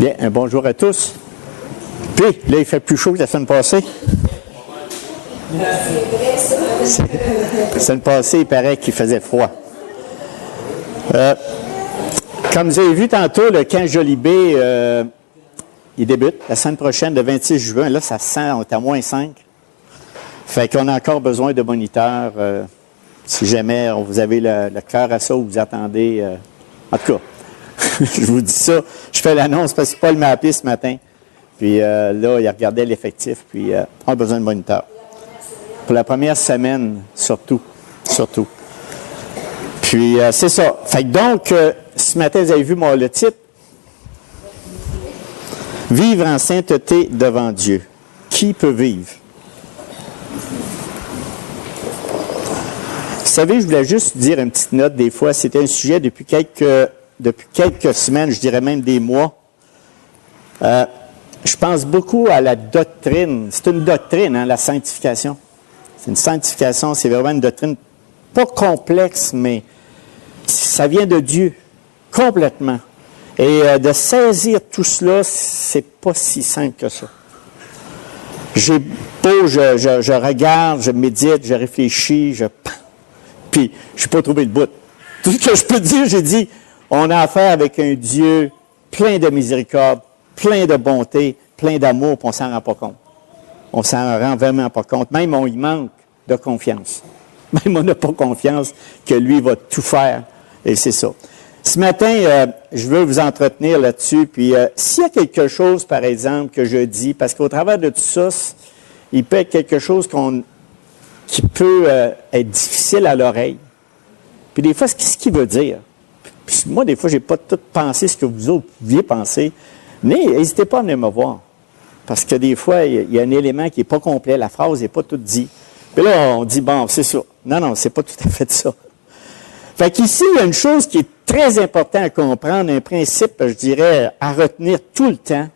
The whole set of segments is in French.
Bien, un bonjour à tous. Puis, là, il fait plus chaud que la semaine passée. La semaine passée, il paraît qu'il faisait froid. Comme vous avez vu tantôt, le camp Jolivet, il débute la semaine prochaine, le 26 juin. Là, ça sent, on est à moins 5. Fait qu'on a encore besoin de moniteurs. Si jamais vous avez le cœur à ça ou vous attendez. En tout cas, je vous dis ça. Je fais l'annonce parce que Paul m'a appelé ce matin. Puis là, il regardait l'effectif. Puis on a besoin de moniteurs. Pour la première semaine, surtout. Puis c'est ça. Fait que donc, ce matin, vous avez vu le titre. Vivre en sainteté devant Dieu. Qui peut vivre? Vous savez, je voulais juste dire une petite note des fois. C'était un sujet depuis quelques semaines, je dirais même des mois. Je pense beaucoup à la doctrine. C'est une doctrine, hein, la sanctification. C'est une sanctification, c'est vraiment une doctrine pas complexe, mais ça vient de Dieu, complètement. Et de saisir tout cela, c'est pas si simple que ça. Je regarde, je médite, je réfléchis, puis je n'ai pas trouvé le bout. Tout ce que je peux dire, j'ai dit, on a affaire avec un Dieu plein de miséricorde, plein de bonté, plein d'amour, puis on ne s'en rend pas compte. On ne s'en rend vraiment pas compte. Même on y manque de confiance. Même on n'a pas confiance que lui va tout faire. Et c'est ça. Ce matin, je veux vous entretenir là-dessus. Puis s'il y a quelque chose, par exemple, que je dis, parce qu'au travers de tout ça, il peut être quelque chose qui peut être difficile à l'oreille. Puis des fois, qu'est-ce qu'il veut dire? Puis moi, des fois, je n'ai pas tout pensé ce que vous autres pouviez penser. Mais n'hésitez pas à venir me voir. Parce que des fois, il y a un élément qui n'est pas complet. La phrase n'est pas toute dit. Puis là, on dit, bon, c'est ça. Non, c'est pas tout à fait ça. Fait qu'ici, il y a une chose qui est très importante à comprendre, un principe, je dirais, à retenir tout le temps,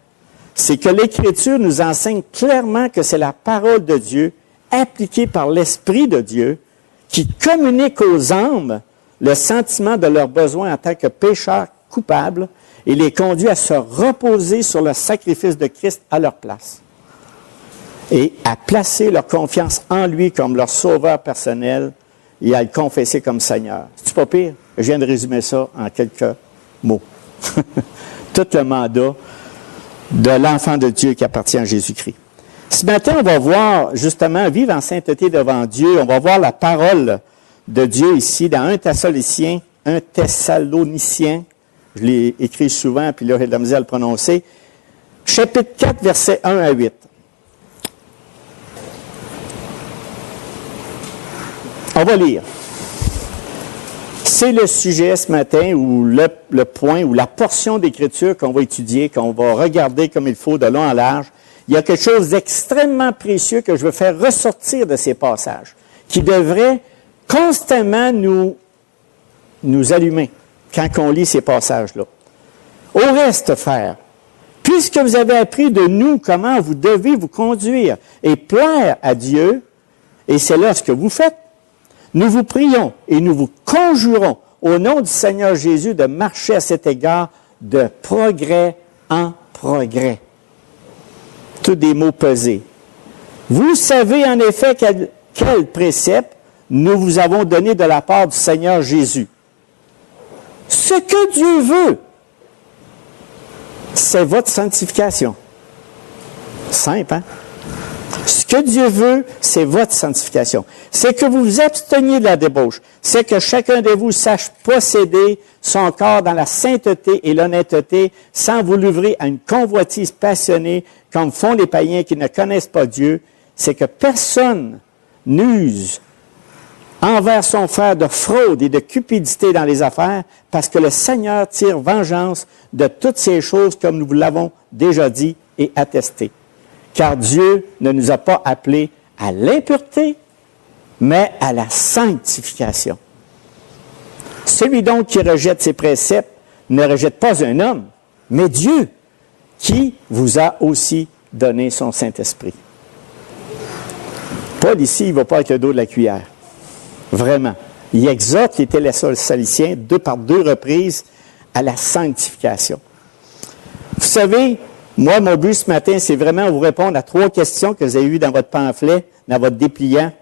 c'est que l'Écriture nous enseigne clairement que c'est la parole de Dieu, appliquée par l'Esprit de Dieu, qui communique aux âmes le sentiment de leurs besoins en tant que pécheurs coupables et les conduit à se reposer sur le sacrifice de Christ à leur place et à placer leur confiance en lui comme leur sauveur personnel et à le confesser comme Seigneur. C'est pas pire? Je viens de résumer ça en quelques mots. Tout le mandat de l'enfant de Dieu qui appartient à Jésus-Christ. Ce matin, on va voir justement vivre en sainteté devant Dieu. On va voir la parole de Dieu ici dans 1 Thessalonicien. Je l'ai écrit souvent, puis là, j'ai de la misère à le prononcer. Chapitre 4, versets 1 à 8. On va lire. C'est le sujet ce matin, ou le point, ou la portion d'Écriture qu'on va étudier, qu'on va regarder comme il faut de long en large. Il y a quelque chose d'extrêmement précieux que je veux faire ressortir de ces passages, qui devrait constamment nous allumer quand on lit ces passages-là. Au reste, frères, puisque vous avez appris de nous comment vous devez vous conduire et plaire à Dieu, et c'est là ce que vous faites, nous vous prions et nous vous conjurons au nom du Seigneur Jésus de marcher à cet égard de progrès en progrès. Tous des mots pesés. Vous savez en effet quel précepte nous vous avons donné de la part du Seigneur Jésus. Ce que Dieu veut, c'est votre sanctification. Simple, hein? Ce que Dieu veut, c'est votre sanctification. C'est que vous vous absteniez de la débauche. C'est que chacun de vous sache posséder son corps dans la sainteté et l'honnêteté sans vous livrer à une convoitise passionnée comme font les païens qui ne connaissent pas Dieu. C'est que personne n'use envers son frère de fraude et de cupidité dans les affaires, parce que le Seigneur tire vengeance de toutes ces choses, comme nous vous l'avons déjà dit et attesté. Car Dieu ne nous a pas appelés à l'impureté, mais à la sanctification. Celui donc qui rejette ses préceptes ne rejette pas un homme, mais Dieu, qui vous a aussi donné son Saint-Esprit. Paul, ici, il ne va pas avec le dos de la cuillère. Vraiment. Il exhorte les Thessaloniciens par deux reprises à la sanctification. Vous savez, moi, mon but ce matin, c'est vraiment vous répondre à 3 questions que vous avez eues dans votre pamphlet, dans votre dépliant.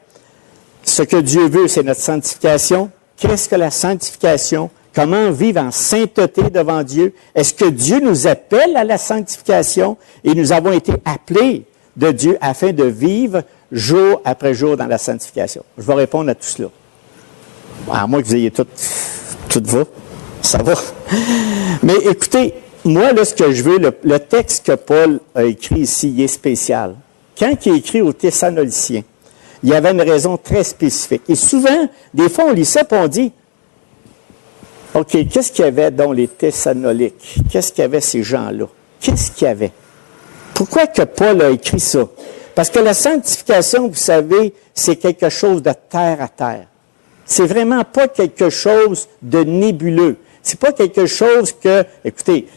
Ce que Dieu veut, c'est notre sanctification. Qu'est-ce que la sanctification? Comment vivre en sainteté devant Dieu? Est-ce que Dieu nous appelle à la sanctification? Et nous avons été appelés de Dieu afin de vivre jour après jour dans la sanctification. Je vais répondre à tout cela. À moins que vous ayez tout va, ça va. Mais écoutez, moi, là, ce que je veux, le texte que Paul a écrit ici, il est spécial. Quand il est écrit aux Thessaloniciens, il y avait une raison très spécifique. Et souvent, des fois, on lit ça et on dit, OK, qu'est-ce qu'il y avait dans les Thessaloniques? Qu'est-ce qu'il y avait ces gens-là? Qu'est-ce qu'il y avait? Pourquoi que Paul a écrit ça? Parce que la sanctification, vous savez, c'est quelque chose de terre à terre. C'est vraiment pas quelque chose de nébuleux. C'est pas quelque chose que, écoutez,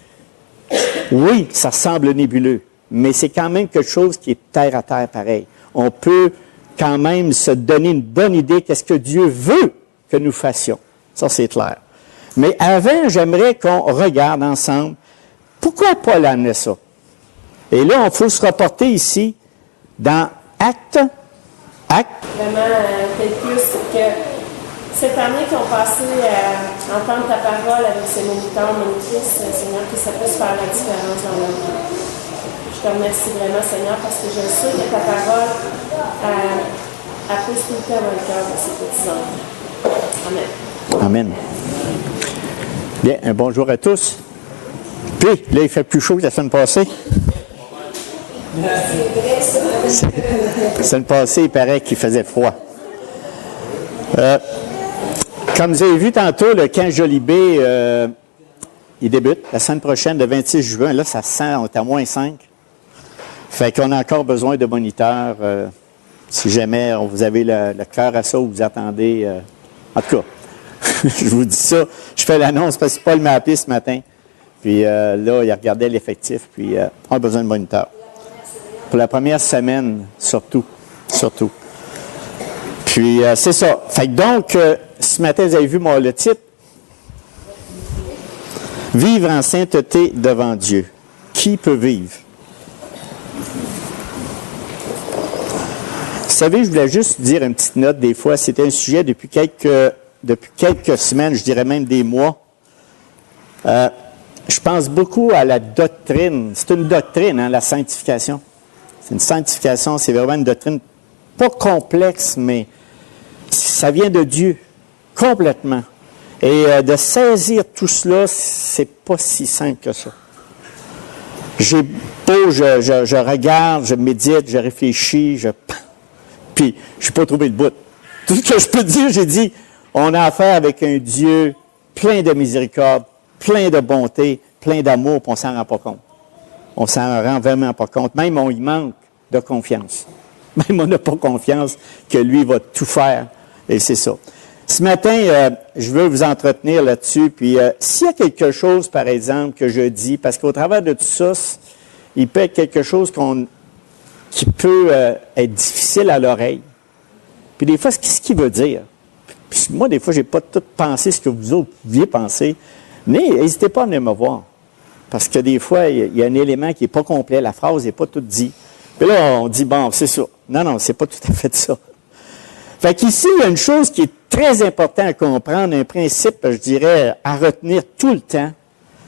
oui, ça semble nébuleux, mais c'est quand même quelque chose qui est terre à terre pareil. On peut quand même se donner une bonne idée qu'est-ce que Dieu veut que nous fassions. Ça, c'est clair. Mais avant, j'aimerais qu'on regarde ensemble pourquoi Paul a amené ça. Et là, il faut se reporter ici dans Actes. Vraiment, quelques que cette année qu'ils ont passé à entendre ta parole avec ces moniteurs, monitrices, Seigneur, que ça puisse faire la différence dans leur vie. Je te remercie vraiment, Seigneur, parce que je sais que ta parole a prospérité dans le cœur de ces petits enfants. Amen. Amen. Bien, un bonjour à tous. Puis, là, il fait plus chaud que la semaine passée. La semaine passée, il paraît qu'il faisait froid. Comme vous avez vu tantôt, le camp Jolivet, il débute la semaine prochaine, le 26 juin. Là, ça sent, on est à -5. Fait qu'on a encore besoin de moniteurs. Si jamais vous avez le cœur à ça ou vous attendez. En tout cas, je vous dis ça. Je fais l'annonce parce que Paul m'a appelé ce matin. Puis là, il regardait l'effectif. Puis on a besoin de moniteurs. Pour la première semaine, surtout. Puis, c'est ça. Fait que donc, ce matin, vous avez vu le titre. Vivre en sainteté devant Dieu. Qui peut vivre? Vous savez, je voulais juste dire une petite note des fois. C'était un sujet depuis quelques semaines, je dirais même des mois. Je pense beaucoup à la doctrine. C'est une doctrine, hein, la sanctification. C'est une sanctification, c'est vraiment une doctrine pas complexe, mais ça vient de Dieu, complètement. Et de saisir tout cela, c'est pas si simple que ça. Je regarde, je médite, je réfléchis, puis je n'ai pas trouvé le bout. Tout ce que je peux dire, j'ai dit, on a affaire avec un Dieu plein de miséricorde, plein de bonté, plein d'amour, puis on ne s'en rend pas compte. On s'en rend vraiment pas compte. Même on y manque de confiance. Même on n'a pas confiance que lui va tout faire. Et c'est ça. Ce matin, je veux vous entretenir là-dessus. Puis s'il y a quelque chose, par exemple, que je dis, parce qu'au travers de tout ça, il peut être quelque chose qui peut être difficile à l'oreille. Puis des fois, qu'est-ce qu'il veut dire? Puis moi, des fois, je n'ai pas tout pensé ce que vous autres pouviez penser. Mais n'hésitez pas à venir me voir. Parce que des fois, il y a un élément qui n'est pas complet, la phrase n'est pas toute dite. Puis là, on dit, bon, c'est ça. Non, c'est pas tout à fait ça. Fait qu'ici, il y a une chose qui est très importante à comprendre, un principe, je dirais, à retenir tout le temps,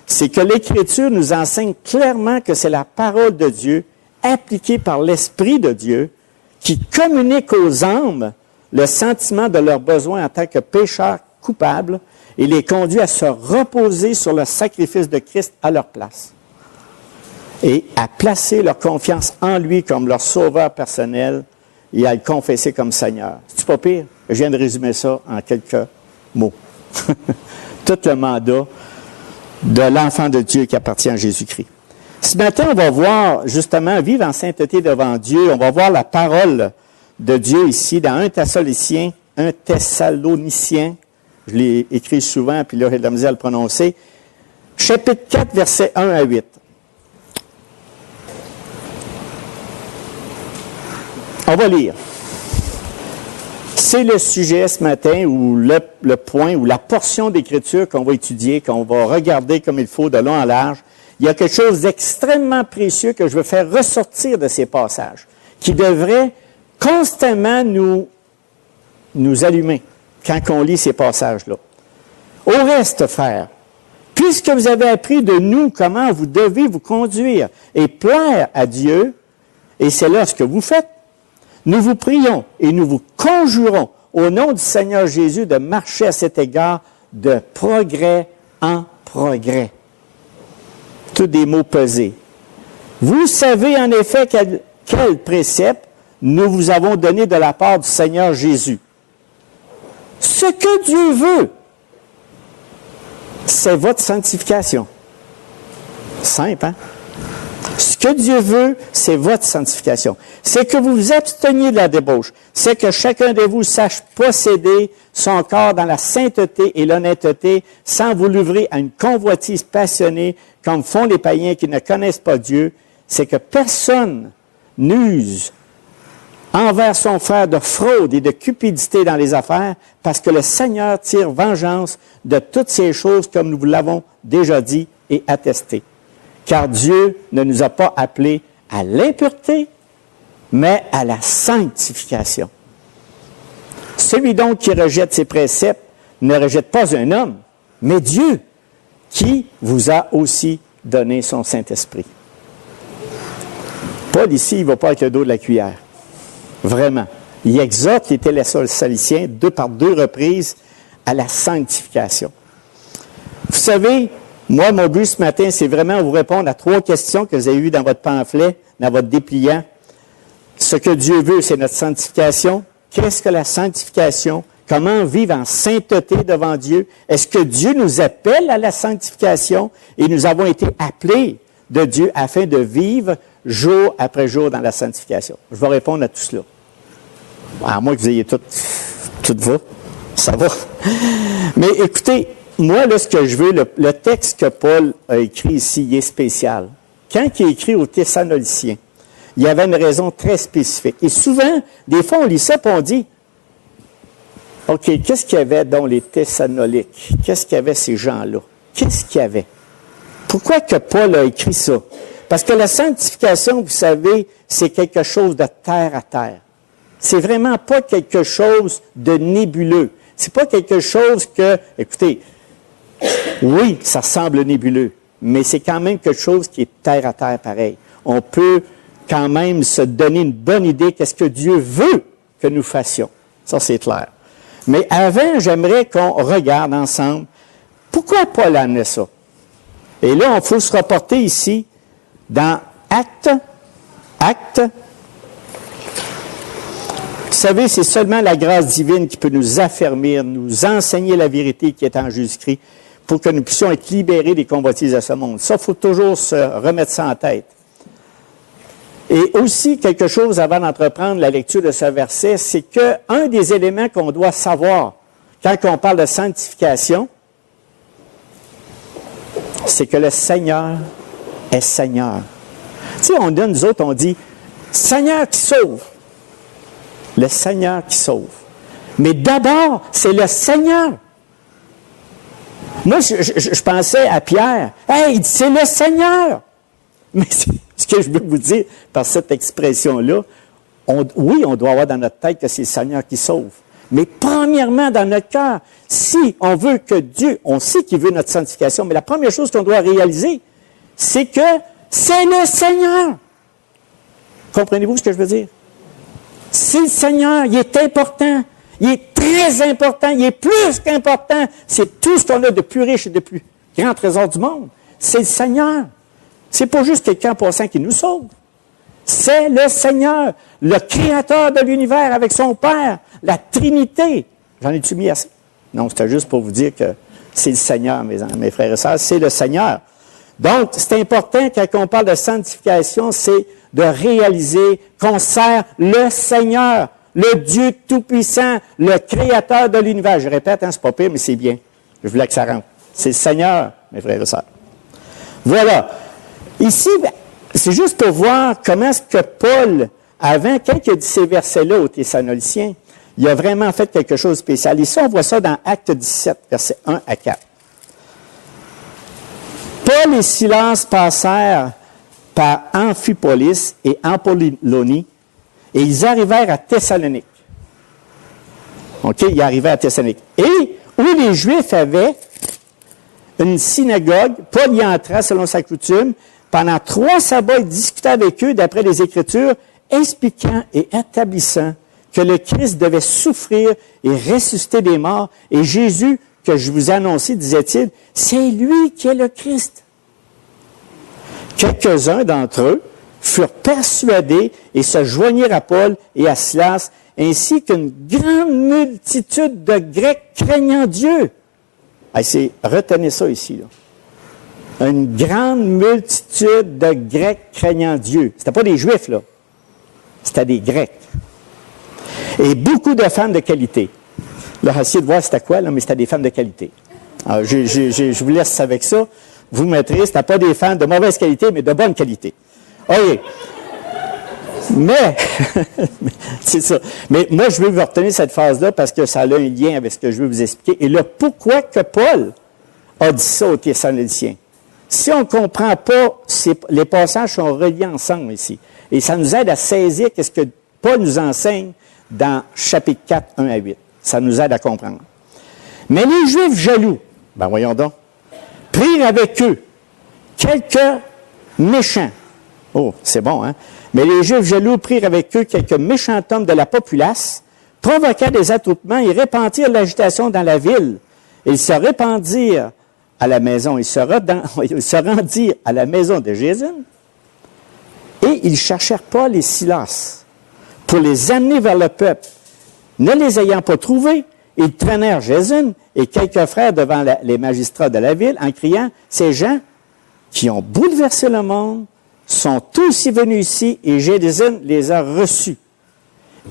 c'est que l'Écriture nous enseigne clairement que c'est la parole de Dieu, appliquée par l'Esprit de Dieu, qui communique aux âmes le sentiment de leurs besoins en tant que pécheurs coupables et les conduit à se reposer sur le sacrifice de Christ à leur place et à placer leur confiance en lui comme leur sauveur personnel et à le confesser comme Seigneur. C'est pas pire? Je viens de résumer ça en quelques mots. Tout le mandat de l'enfant de Dieu qui appartient à Jésus-Christ. Ce matin, on va voir justement vivre en sainteté devant Dieu. On va voir la parole de Dieu ici dans 1 Thessalonicien. Je l'ai écrit souvent, puis là, j'ai de la misère à le prononcer. Chapitre 4, versets 1 à 8. On va lire. C'est le sujet ce matin, ou le point, ou la portion d'Écriture qu'on va étudier, qu'on va regarder comme il faut de long en large. il y a quelque chose d'extrêmement précieux que je veux faire ressortir de ces passages, qui devrait constamment nous allumer quand on lit ces passages-là. Au reste, frères, puisque vous avez appris de nous comment vous devez vous conduire et plaire à Dieu, et c'est là ce que vous faites, nous vous prions et nous vous conjurons au nom du Seigneur Jésus de marcher à cet égard de progrès en progrès. Tous des mots pesés. Vous savez en effet quel précepte nous vous avons donné de la part du Seigneur Jésus. Ce que Dieu veut, c'est votre sanctification. Simple, hein? Ce que Dieu veut, c'est votre sanctification. C'est que vous vous absteniez de la débauche. C'est que chacun de vous sache posséder son corps dans la sainteté et l'honnêteté, sans vous livrer à une convoitise passionnée, comme font les païens qui ne connaissent pas Dieu. C'est que personne n'use envers son frère de fraude et de cupidité dans les affaires, parce que le Seigneur tire vengeance de toutes ces choses, comme nous vous l'avons déjà dit et attesté. Car Dieu ne nous a pas appelés à l'impureté, mais à la sanctification. Celui donc qui rejette ses préceptes ne rejette pas un homme, mais Dieu, qui vous a aussi donné son Saint-Esprit. Paul, ici, il ne va pas avec le dos de la cuillère. Vraiment. Il exhorte les Thessaloniciens par deux reprises à la sanctification. Vous savez, moi, mon but ce matin, c'est vraiment vous répondre à 3 questions que vous avez eues dans votre pamphlet, dans votre dépliant. Ce que Dieu veut, c'est notre sanctification. Qu'est-ce que la sanctification? Comment vivre en sainteté devant Dieu? Est-ce que Dieu nous appelle à la sanctification? Et nous avons été appelés de Dieu afin de vivre jour après jour dans la sanctification. Je vais répondre à tout cela. À moins que vous ayez tout va, ça va. Mais écoutez, moi, là, ce que je veux, le texte que Paul a écrit ici, il est spécial. Quand il est écrit aux Thessaloniciens, il y avait une raison très spécifique. Et souvent, des fois, on lit ça et on dit, OK, qu'est-ce qu'il y avait dans les Thessaloniques? Qu'est-ce qu'il y avait ces gens-là? Qu'est-ce qu'il y avait? Pourquoi que Paul a écrit ça? Parce que la sanctification, vous savez, c'est quelque chose de terre à terre. C'est vraiment pas quelque chose de nébuleux. C'est pas quelque chose que, écoutez, oui, ça semble nébuleux, mais c'est quand même quelque chose qui est terre à terre pareil. On peut quand même se donner une bonne idée qu'est-ce que Dieu veut que nous fassions. Ça, c'est clair. Mais avant, j'aimerais qu'on regarde ensemble pourquoi Paul a amené ça. Et là, il faut se reporter ici dans Actes. Vous savez, c'est seulement la grâce divine qui peut nous affermir, nous enseigner la vérité qui est en Jésus-Christ pour que nous puissions être libérés des convoitises de ce monde. Ça, il faut toujours se remettre ça en tête. Et aussi, quelque chose avant d'entreprendre la lecture de ce verset, c'est qu'un des éléments qu'on doit savoir quand on parle de sanctification, c'est que le Seigneur est Seigneur. Tu sais, nous autres, on dit « Seigneur qui sauve ». Le Seigneur qui sauve. Mais d'abord, c'est le Seigneur. Moi, je pensais à Pierre. « Hey, c'est le Seigneur ». Mais ce que je veux vous dire par cette expression-là, oui, on doit avoir dans notre tête que c'est le Seigneur qui sauve. Mais premièrement, dans notre cœur, si on veut que Dieu, on sait qu'il veut notre sanctification, mais la première chose qu'on doit réaliser, c'est que c'est le Seigneur. Comprenez-vous ce que je veux dire? C'est le Seigneur, il est important, il est très important, il est plus qu'important. C'est tout ce qu'on a de plus riche et de plus grand trésor du monde. C'est le Seigneur. C'est pas juste quelqu'un passant qui nous sauve. C'est le Seigneur, le Créateur de l'univers avec son Père, la Trinité. J'en ai-tu mis assez? Non, c'était juste pour vous dire que c'est le Seigneur, mes frères et sœurs, c'est le Seigneur. Donc, c'est important quand on parle de sanctification, c'est de réaliser qu'on sert le Seigneur, le Dieu Tout-Puissant, le Créateur de l'univers. Je répète, c'est pas pire, mais c'est bien. Je voulais que ça rentre. C'est le Seigneur, mes frères et sœurs. Voilà. Ici, c'est juste pour voir comment est-ce que Paul, avant, quand il a dit ces versets-là aux Thessaloniciens, il a vraiment fait quelque chose de spécial. Et ça, on voit ça dans Actes 17, versets 1 à 4. Paul et Silas passèrent par Amphipolis et Apollonie, et ils arrivèrent à Thessalonique. OK, ils arrivaient à Thessalonique. Et où les Juifs avaient une synagogue, Paul y entra selon sa coutume. Pendant 3 sabbats, il discuta avec eux d'après les Écritures, expliquant et établissant que le Christ devait souffrir et ressusciter des morts. Et Jésus, que je vous ai annoncé, disait-il, c'est lui qui est le Christ. Quelques-uns d'entre eux furent persuadés et se joignirent à Paul et à Silas, ainsi qu'une grande multitude de Grecs craignant Dieu. Retenez ça ici. Là. Une grande multitude de Grecs craignant Dieu. Ce n'était pas des Juifs, là. C'était des Grecs. Et beaucoup de femmes de qualité. Là, essayez de voir c'était quoi, là, mais c'était des femmes de qualité. Alors, je vous laisse avec ça. Vous mettrez, c'était pas des femmes de mauvaise qualité, mais de bonne qualité. OK. Mais, c'est ça. Mais moi, je veux vous retenir cette phrase-là parce que ça a un lien avec ce que je veux vous expliquer. Et là, pourquoi que Paul a dit ça aux Thessaloniciens? Si on ne comprend pas, les passages sont reliés ensemble ici. Et ça nous aide à saisir ce que Paul nous enseigne dans chapitre 4, 1 à 8. Ça nous aide à comprendre. Mais les Juifs jaloux, ben voyons donc, prirent avec eux quelques méchants. Oh, c'est bon, hein? Mais les Juifs jaloux prirent avec eux quelques méchants hommes de la populace, provoquèrent des attroupements et répandirent l'agitation dans la ville. Ils se répandirent à la maison, ils se rendirent à la maison de Jésus et ils cherchèrent Paul et Silas pour les amener vers le peuple. Ne les ayant pas trouvés, ils traînèrent Jésus et quelques frères devant les magistrats de la ville en criant, « Ces gens qui ont bouleversé le monde sont aussi venus ici et Jésus les a reçus.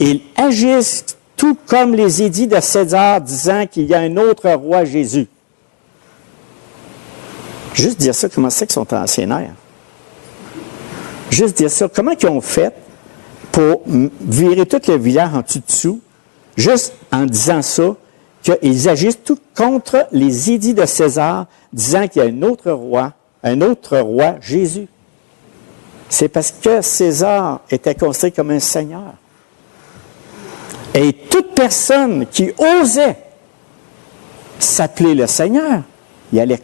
Ils agissent tout comme les édits de César disant qu'il y a un autre roi Jésus. » Juste dire ça, comment c'est qu'ils sont anciens airs? Juste dire ça, comment ils ont fait pour virer tout le village en dessous, juste en disant ça, qu'ils agissent tout contre les édits de César, disant qu'il y a un autre roi, Jésus. C'est parce que César était considéré comme un seigneur. Et toute personne qui osait s'appeler le Seigneur, il allait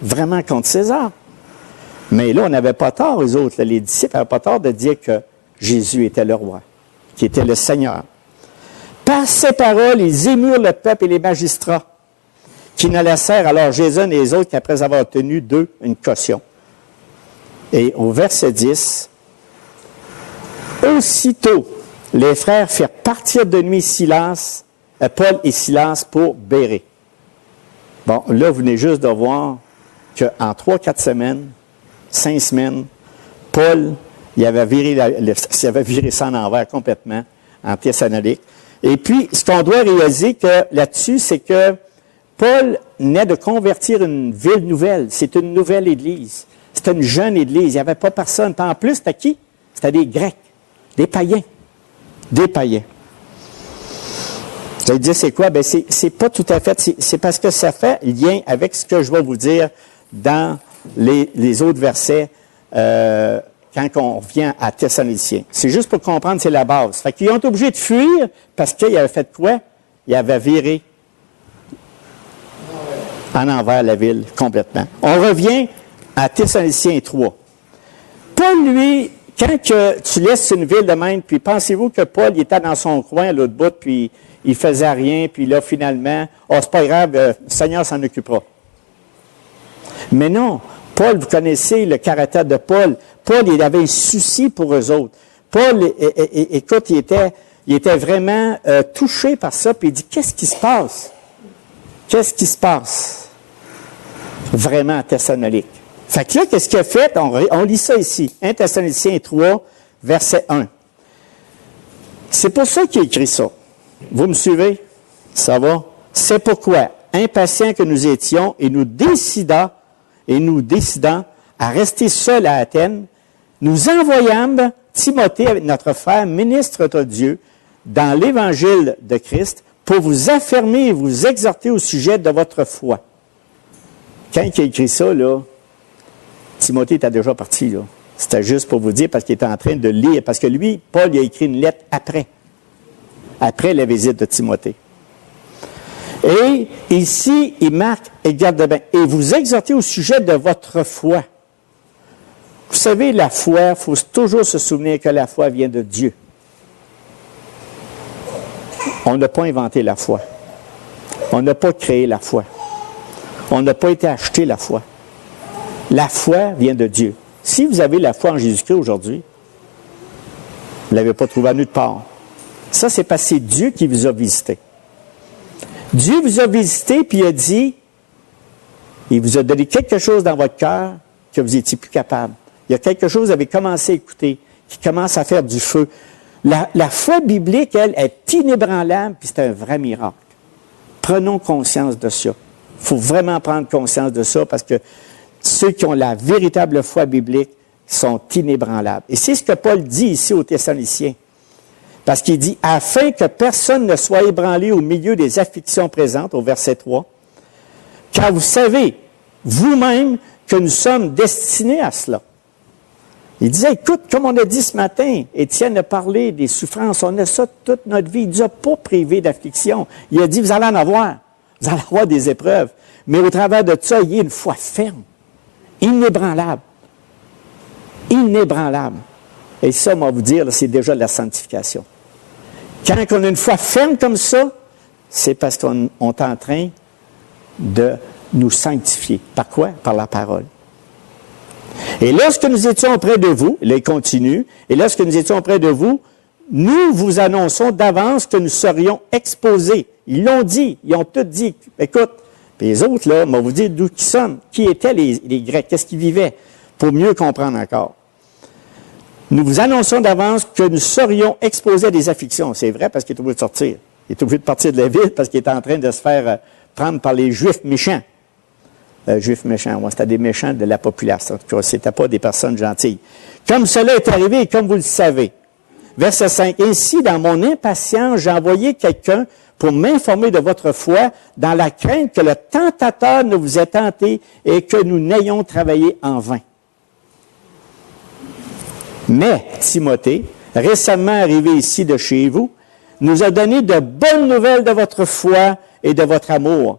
vraiment contre César. Mais là, on n'avait pas tort, eux autres. Les disciples n'avaient pas tort de dire que Jésus était le roi, qui était le Seigneur. Par ces paroles, ils émurent le peuple et les magistrats, qui ne laissèrent alors Jésus et les autres qu'après avoir obtenu d'eux une caution. Et au verset 10, aussitôt, les frères firent partir de nuit Paul et Silas pour Bérée. Bon, là, vous venez juste de voir qu'en 3-4 semaines, 5 semaines, Paul, il avait viré ça en envers complètement, en Thessalonique. Et puis, ce qu'on doit réaliser là-dessus, c'est que Paul naît de convertir une ville nouvelle. C'est une nouvelle Église. C'était une jeune Église. Il n'y avait pas personne. Puis en plus, c'était qui? C'était des Grecs, des païens. Des païens. Vous allez dire, c'est quoi? Bien, c'est pas tout à fait. C'est parce que ça fait lien avec ce que je vais vous dire dans les autres versets quand on revient à Thessaloniciens. C'est juste pour comprendre, c'est la base. Fait qu'ils ont été obligés de fuir parce qu'ils avaient fait quoi? Ils avaient viré en envers la ville complètement. On revient à Thessaloniciens 3. Paul, lui, quand tu laisses une ville de même, puis pensez-vous que Paul il était dans son coin à l'autre bout, puis il faisait rien, puis là, finalement, c'est pas grave, le Seigneur s'en occupera. Mais non, Paul, vous connaissez le caractère de Paul. Paul, il avait un souci pour eux autres. Paul, écoute, il était vraiment touché par ça, puis il dit, qu'est-ce qui se passe? Qu'est-ce qui se passe? Vraiment à Thessalonique. Fait que là, qu'est-ce qu'il a fait? On lit ça ici. 1 Thessaloniciens 3, verset 1. C'est pour ça qu'il a écrit ça. Vous me suivez? Ça va? C'est pourquoi, impatients que nous étions, et nous décidant à rester seuls à Athènes, nous envoyâmes Timothée avec notre frère, ministre de Dieu, dans l'Évangile de Christ, pour vous affermer et vous exhorter au sujet de votre foi. Quand il a écrit ça, là, Timothée était déjà parti, là. C'était juste pour vous dire, parce qu'il était en train de lire. Parce que lui, Paul, il a écrit une lettre après la visite de Timothée. Et ici, il marque, et garde bien, et vous exhortez au sujet de votre foi. Vous savez, la foi, il faut toujours se souvenir que la foi vient de Dieu. On n'a pas inventé la foi. On n'a pas créé la foi. On n'a pas été acheté la foi. La foi vient de Dieu. Si vous avez la foi en Jésus-Christ aujourd'hui, vous ne l'avez pas trouvé à nulle part. Ça, c'est parce que c'est Dieu qui vous a visité. Dieu vous a visité, puis il a dit, il vous a donné quelque chose dans votre cœur que vous n'étiez plus capable. Il y a quelque chose que vous avez commencé à écouter, qui commence à faire du feu. La foi biblique, elle, est inébranlable, puis c'est un vrai miracle. Prenons conscience de ça. Il faut vraiment prendre conscience de ça, parce que ceux qui ont la véritable foi biblique sont inébranlables. Et c'est ce que Paul dit ici aux Thessaloniciens. Parce qu'il dit, afin que personne ne soit ébranlé au milieu des afflictions présentes, au verset 3, car vous savez, vous-même, que nous sommes destinés à cela. Il disait, écoute, comme on a dit ce matin, Étienne a parlé des souffrances, on a ça toute notre vie. Il ne nous a pas privé d'affliction. Il a dit, vous allez en avoir. Vous allez avoir des épreuves. Mais au travers de ça, il y a une foi ferme, inébranlable. Inébranlable. Et ça, on va vous dire, c'est déjà de la sanctification. Quand on a une foi ferme comme ça, c'est parce qu'on est en train de nous sanctifier. Par quoi? Par la parole. Et lorsque nous étions auprès de vous, là il continue, et lorsque nous étions auprès de vous, nous vous annonçons d'avance que nous serions exposés. Ils l'ont dit, ils ont tout dit. Écoute, puis les autres, là, on va vous dire d'où ils sont, qui étaient les Grecs, qu'est-ce qu'ils vivaient, pour mieux comprendre encore. Nous vous annonçons d'avance que nous serions exposés à des afflictions. C'est vrai parce qu'il est obligé de sortir. Il est obligé de partir de la ville parce qu'il est en train de se faire prendre par les Juifs méchants. Juifs méchants, ouais, c'était des méchants de la population. En tout cas, ce n'étaient pas des personnes gentilles. Comme cela est arrivé et comme vous le savez. Verset 5. Ainsi, dans mon impatience, j'ai envoyé quelqu'un pour m'informer de votre foi dans la crainte que le tentateur ne vous ait tenté et que nous n'ayons travaillé en vain. Mais Timothée, récemment arrivé ici de chez vous, nous a donné de bonnes nouvelles de votre foi et de votre amour.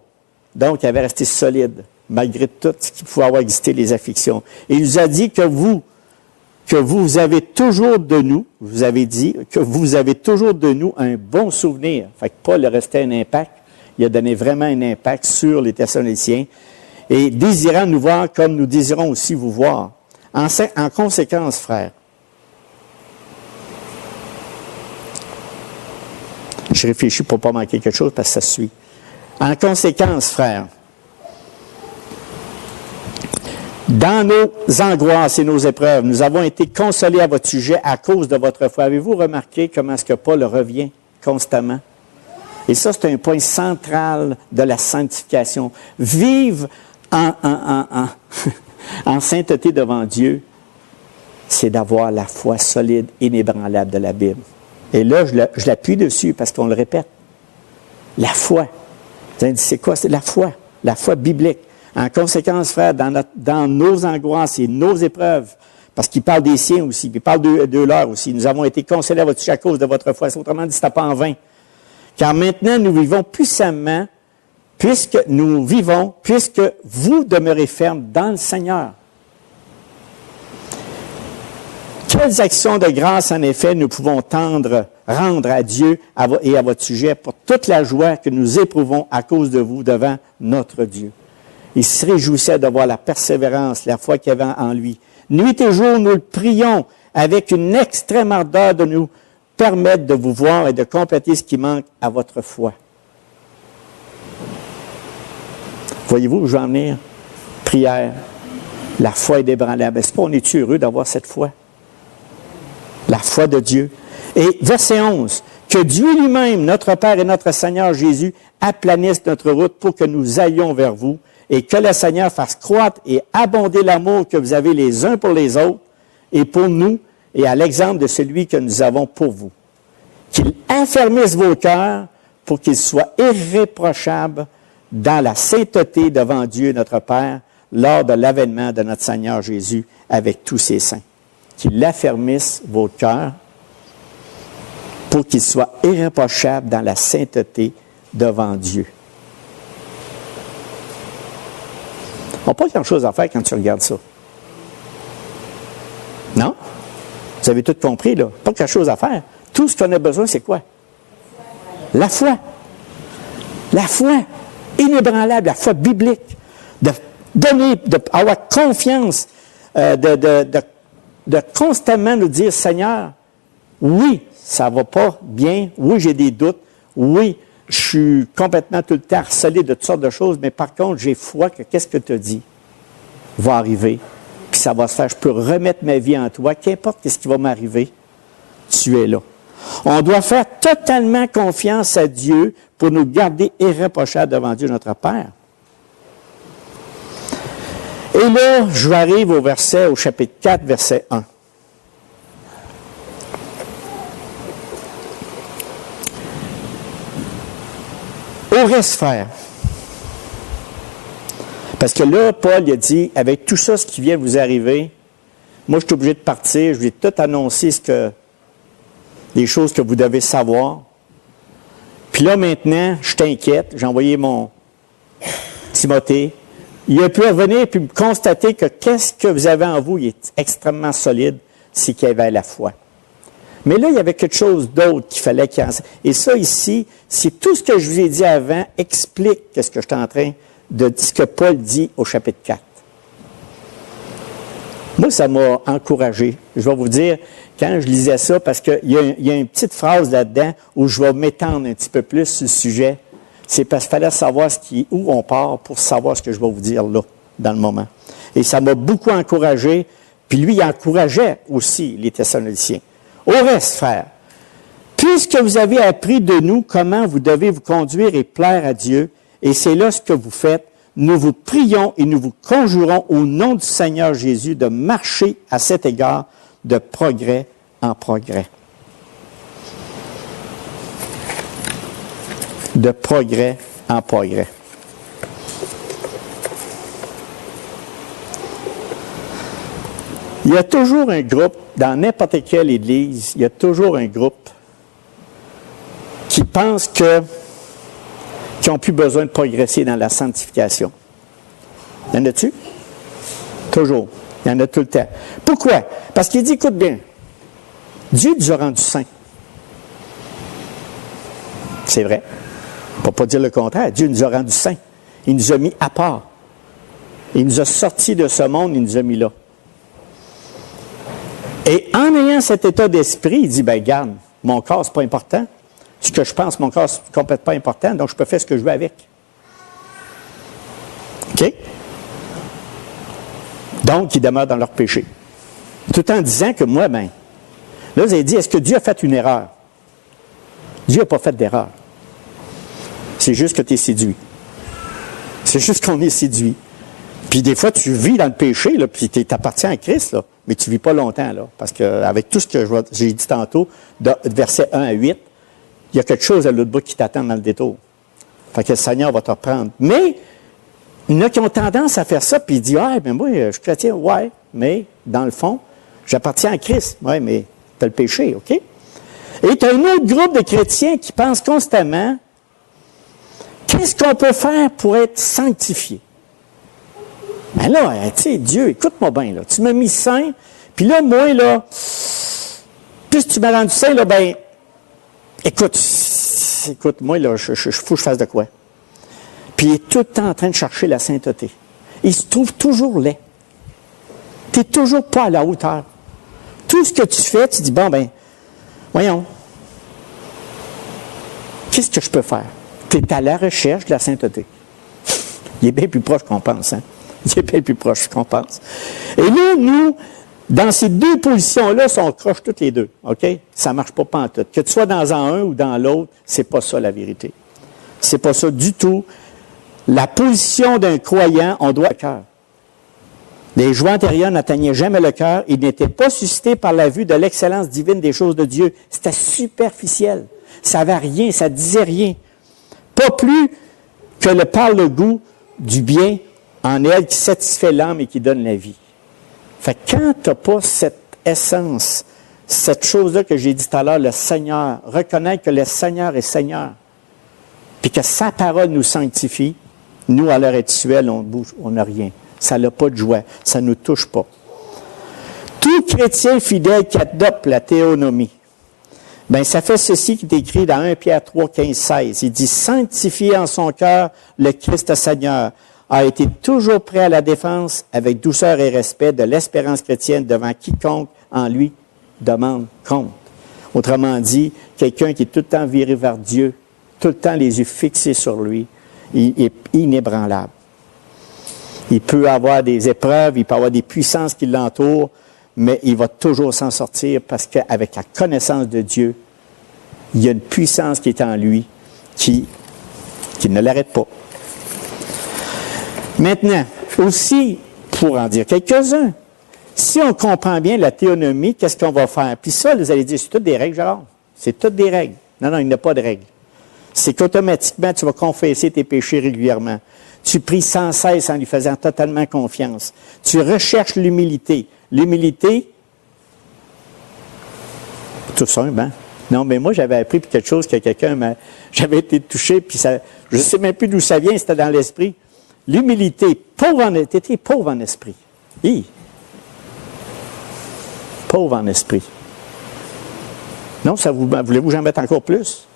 Donc, il avait resté solide, malgré tout ce qui pouvait avoir existé, les afflictions. Et il nous a dit que vous avez toujours de nous, vous avez dit que vous avez toujours de nous un bon souvenir. Fait que Paul a resté un impact. Il a donné vraiment un impact sur les Thessaloniciens. Et désirant nous voir comme nous désirons aussi vous voir. En conséquence, frères, je réfléchis pour ne pas manquer quelque chose parce que ça suit. En conséquence, frères, dans nos angoisses et nos épreuves, nous avons été consolés à votre sujet à cause de votre foi. Avez-vous remarqué comment est-ce que Paul revient constamment? Et ça, c'est un point central de la sanctification. Vivre en sainteté devant Dieu, c'est d'avoir la foi solide, inébranlable de la Bible. Et là, je l'appuie dessus parce qu'on le répète. La foi. Vous avez dit, c'est quoi? C'est la foi biblique. En conséquence, frère, dans nos angoisses et nos épreuves, parce qu'il parle des siens aussi, puis il parle de leurs aussi, nous avons été consolés à votre sujet à cause de votre foi. Autrement dit, ce n'est pas en vain. Car maintenant, nous vivons puissamment, puisque vous demeurez fermes dans le Seigneur. Quelles actions de grâce, en effet, nous pouvons rendre à Dieu et à votre sujet pour toute la joie que nous éprouvons à cause de vous devant notre Dieu. Il se réjouissait de voir la persévérance, la foi qu'il y avait en lui. Nuit et jour, nous le prions avec une extrême ardeur de nous permettre de vous voir et de compléter ce qui manque à votre foi. Voyez-vous où je veux en venir? Prière. La foi est inébranlable. Est-ce qu'on est heureux d'avoir cette foi? La foi de Dieu. Et verset 11. Que Dieu lui-même, notre Père et notre Seigneur Jésus, aplanisse notre route pour que nous allions vers vous et que le Seigneur fasse croître et abonder l'amour que vous avez les uns pour les autres et pour nous et à l'exemple de celui que nous avons pour vous. Qu'il affermisse vos cœurs pour qu'ils soient irréprochables dans la sainteté devant Dieu notre Père lors de l'avènement de notre Seigneur Jésus avec tous ses saints. Qu'il affermisse vos cœurs pour qu'ils soient irréprochables dans la sainteté devant Dieu. On n'a pas grand-chose à faire quand tu regardes ça. Non? Vous avez tout compris, là. Pas grand-chose à faire. Tout ce qu'on a besoin, c'est quoi? La foi. La foi inébranlable, la foi biblique. De donner, d'avoir confiance, de constamment nous dire, Seigneur, oui, ça ne va pas bien. Oui, j'ai des doutes. Oui, je suis complètement tout le temps harcelé de toutes sortes de choses, mais par contre, j'ai foi que qu'est-ce que tu as dit va arriver, puis ça va se faire. Je peux remettre ma vie en toi, qu'importe ce qui va m'arriver, tu es là. On doit faire totalement confiance à Dieu pour nous garder irréprochables devant Dieu notre Père. Et là, je arrive au chapitre 4, verset 1. Au reste faire. Parce que là, Paul il a dit, avec tout ça, ce qui vient vous arriver, moi, je suis obligé de partir, je vais tout annoncer les choses que vous devez savoir. Puis là, maintenant, je t'inquiète, j'ai envoyé mon Timothée. Il a pu revenir et puis constater que qu'est-ce que vous avez en vous, il est extrêmement solide, c'est qu'il y avait la foi. Mais là, il y avait quelque chose d'autre qu'il fallait qu'il y en... Et ça, ici, c'est tout ce que je vous ai dit avant, explique ce que je suis en train de dire, ce que Paul dit au chapitre 4. Moi, ça m'a encouragé. Je vais vous dire, quand je lisais ça, parce qu'il y a une petite phrase là-dedans où je vais m'étendre un petit peu plus sur le sujet. C'est parce qu'il fallait savoir où on part pour savoir ce que je vais vous dire là, dans le moment. Et ça m'a beaucoup encouragé. Puis lui, il encourageait aussi les Thessaloniciens. Au reste, frères, puisque vous avez appris de nous comment vous devez vous conduire et plaire à Dieu, et c'est là ce que vous faites, nous vous prions et nous vous conjurons au nom du Seigneur Jésus de marcher à cet égard de progrès en progrès. De progrès en progrès. Il y a toujours un groupe, dans n'importe quelle église, il y a toujours un groupe qui pense qu'ils n'ont plus besoin de progresser dans la sanctification. Y en a-tu? Toujours. Il y en a tout le temps. Pourquoi? Parce qu'il dit, écoute bien, Dieu nous a rendus saints. C'est vrai. On ne peut pas dire le contraire. Dieu nous a rendus saints. Il nous a mis à part. Il nous a sortis de ce monde, il nous a mis là. Et en ayant cet état d'esprit, il dit, ben garde, mon corps, c'est pas important. Ce que je pense, mon corps, c'est complètement important, donc je peux faire ce que je veux avec. OK? Donc, ils demeurent dans leur péché. Tout en disant que moi, là, vous avez dit, est-ce que Dieu a fait une erreur? Dieu n'a pas fait d'erreur. C'est juste que tu es séduit. C'est juste qu'on est séduit. Puis des fois, tu vis dans le péché, là, puis tu appartiens à Christ, là, mais tu ne vis pas longtemps, là, parce qu'avec tout ce que j'ai dit tantôt, de versets 1 à 8, il y a quelque chose à l'autre bout qui t'attend dans le détour. Fait que le Seigneur va te reprendre. Mais, il y en a qui ont tendance à faire ça, puis ils disent, ah, ben moi, je suis chrétien, ouais, mais, dans le fond, j'appartiens à Christ. Ouais, mais tu as le péché, OK? Et tu as un autre groupe de chrétiens qui pensent constamment, qu'est-ce qu'on peut faire pour être sanctifié? Ben là, tu sais, Dieu, écoute-moi bien, là. Tu m'as mis saint, puis là, moi, là, plus tu m'as rendu saint, là, ben, écoute, moi, là, faut que je fasse de quoi? Puis il est tout le temps en train de chercher la sainteté. Il se trouve toujours laid. Tu n'es toujours pas à la hauteur. Tout ce que tu fais, tu dis, bon, ben, voyons, qu'est-ce que je peux faire? Tu es à la recherche de la sainteté. Il est bien plus proche qu'on pense, hein? Il est bien plus proche qu'on pense. Et là, nous, dans ces deux positions-là, on croche toutes les deux, OK? Ça ne marche pas pantoute. Que tu sois dans un ou dans l'autre, c'est pas ça la vérité. C'est pas ça du tout. La position d'un croyant, on doit le cœur. Les joies antérieures n'atteignaient jamais le cœur. Ils n'étaient pas suscités par la vue de l'excellence divine des choses de Dieu. C'était superficiel. Ça n'avait rien, ça ne disait rien. Pas plus que par le goût du bien en elle qui satisfait l'âme et qui donne la vie. Fait que quand tu n'as pas cette essence, cette chose-là que j'ai dit tout à l'heure, le Seigneur, reconnaître que le Seigneur est Seigneur, puis que sa parole nous sanctifie, nous, à l'heure actuelle, on bouge, on n'a rien. Ça n'a pas de joie, ça ne nous touche pas. Tout chrétien fidèle qui adopte la théonomie, bien, ça fait ceci qui est écrit dans 1 Pierre 3, 15, 16. Il dit « Sanctifiez en son cœur le Christ Seigneur, a été toujours prêt à la défense avec douceur et respect de l'espérance chrétienne devant quiconque en lui demande compte. » Autrement dit, quelqu'un qui est tout le temps viré vers Dieu, tout le temps les yeux fixés sur lui, il est inébranlable. Il peut avoir des épreuves, il peut avoir des puissances qui l'entourent, mais il va toujours s'en sortir parce qu'avec la connaissance de Dieu, il y a une puissance qui est en lui qui ne l'arrête pas. Maintenant, aussi, pour en dire quelques-uns, si on comprend bien la théonomie, qu'est-ce qu'on va faire? Puis ça, vous allez dire, c'est toutes des règles, Gérard. C'est toutes des règles. Non, il n'y a pas de règles. C'est qu'automatiquement, tu vas confesser tes péchés régulièrement. Tu pries sans cesse en lui faisant totalement confiance. Tu recherches l'humilité. L'humilité, tout simple, hein? Non, mais moi, j'avais appris quelque chose que j'avais été touché, puis ça, je ne sais même plus d'où ça vient, c'était dans l'esprit. L'humilité, t'étais pauvre en esprit. Pauvre en esprit. Non, voulez-vous que j'en mette encore plus?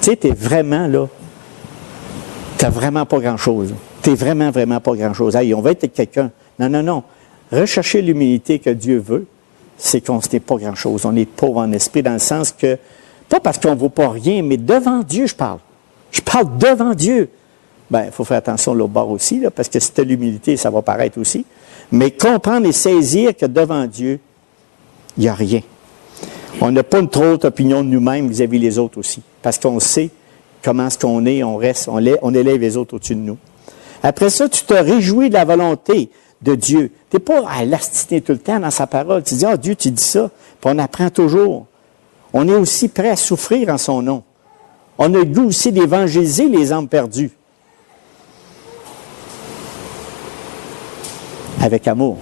Tu sais, t'es vraiment là. T'as vraiment pas grand-chose. T'es vraiment, vraiment pas grand-chose. Hey, on va être quelqu'un. Non. Rechercher l'humilité que Dieu veut, c'est qu'on n'est pas grand-chose. On est pauvre en esprit dans le sens que, pas parce qu'on ne vaut pas rien, mais devant Dieu, je parle. Je parle devant Dieu. Bien, il faut faire attention l'autre bord aussi, là, parce que si tu as l'humilité, ça va paraître aussi. Mais comprendre et saisir que devant Dieu, il n'y a rien. On n'a pas une trop haute opinion de nous-mêmes vis-à-vis les autres aussi. Parce qu'on sait comment est-ce qu'on est, on élève les autres au-dessus de nous. Après ça, tu te réjouis de la volonté de Dieu. Tu n'es pas à l'astiner tout le temps dans sa parole. Tu dis, « Ah, Dieu, tu dis ça. » Puis on apprend toujours. On est aussi prêt à souffrir en son nom. On a le goût aussi d'évangéliser les âmes perdues. Avec amour.